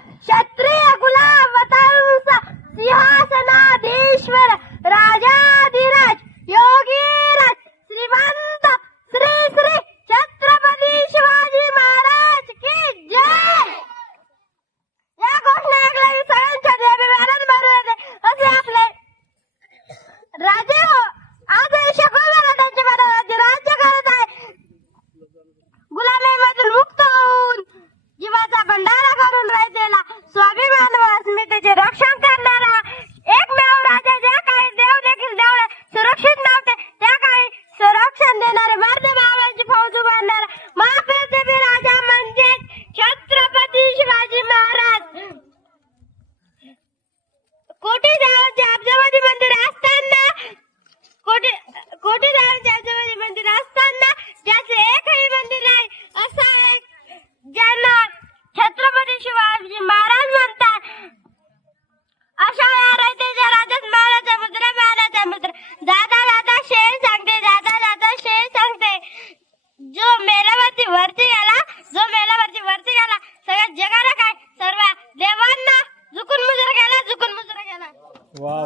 क्षत्रिय कुलावतांस सिंहासनाधीश्वर राजाधिराज योगीराज श्रीमंत श्री श्री छत्रपती शिवाजी महाराज की जय! या घोषणा ऐकल्या सगळ्यांच्या देवी महाराज बरोबर असे आपले राजे अस्मितेचे रक्षण करणारा एकमेव राजा ज्या काळी देव देखील देवळे सुरक्षित नव्हते त्या काळी संरक्षण देणारे मर्द मावळ्याची फौज उभारणारा महाप्रतापी राजा म्हणजे छत्रपती शिवाजी महाराज. कोटी देवाचे अब्जावधी सर्व देवांना झुकून मुजरा गेला झुकून मुजरा गेला